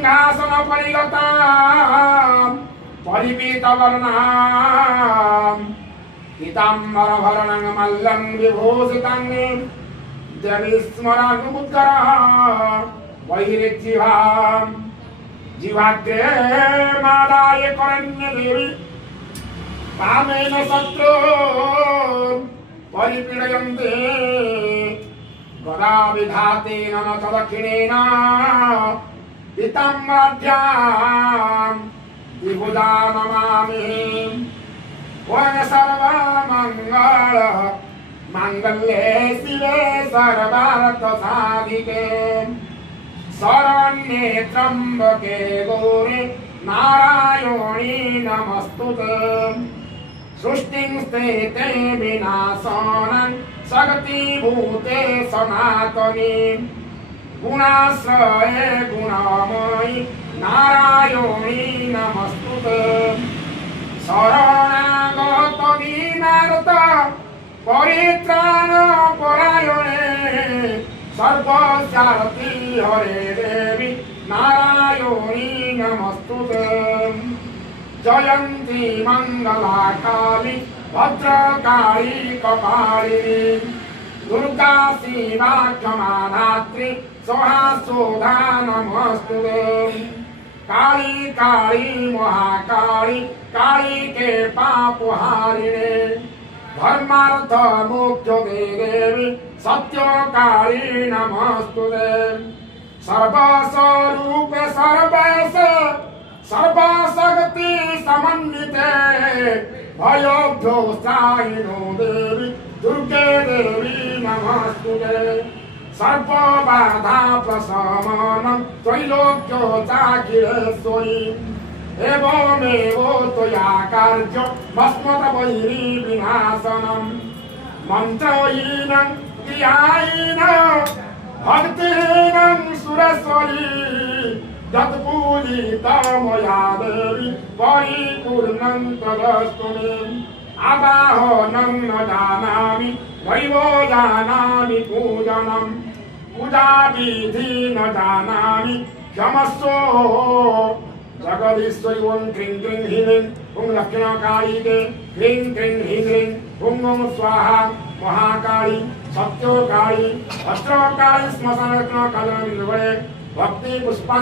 सिंहासन परिगतां परिपीतवर्णां पीताम्बरभरणं मल्लं विभूषितं देवी स्मरानुमुद्गरः वैरिज्जिभां जिह्वाग्रे मालाय करण्यदेवी कामेन शत्रु परिपीडयन्ते गदा विधातेन न च दक्षिणेन पीताम्बराढ्यां विभुजा नमामि। वै सर्वमङ्गलः माङ्गल्ये शिवे सर्वार्थसाधिके शरण्ये त्र्यम्बके गौरी नारायणी नमस्तुते। सृष्टिं स्थिते विनाशनं शक्तिभूते सनातनी गुणाश्रये गुणमयी नारायणी नमस्तुते। शरणागत दीनार्त परित्राण परायणे सर्वस्यार्ति हरे देवी नारायणी नमस्तुते। जयन्ती मंगला काली भद्रकाली कपालिनी दुर्गा शिवा क्षमा धात्री स्वाहा स्वधा नमस्तुते। काली काली महाकाली काली के पापहारिणे धर्मार्थ मोक्ष दे देवी सत्य काली नमस्तुते। सर्वस्वरूप सर्वेश सर्वशक्ति समन्विते भयोभ्योत्साहिनो देवी दुर्गे देवी नमस्तुते। सर्वबाधा प्रशमनं त्रैलोक्योचाखिलेश्वरी एवमेव त्वया कार्यो भस्मतवैरी विनाशनं मन्त्रहीनं क्रियाहीनं भक्तिहीनं सुरेश्वरी यत्पूजिता मया देवी परिपूर्णं तदस्तु मे। आवाहनं न जानामि नैव जानामि पूजनं पूजाविधि न जानामि क्षमस्व। जगदीश्वरी ओं क्रीं क्रीं ह्रीं ओं दक्षिणकाली के क्रीं क्रीं ह्रीं ओं ओं स्वाहा महाकाली सत्यकाली भद्रकाली श्मशान काली भक्ति पुष्पा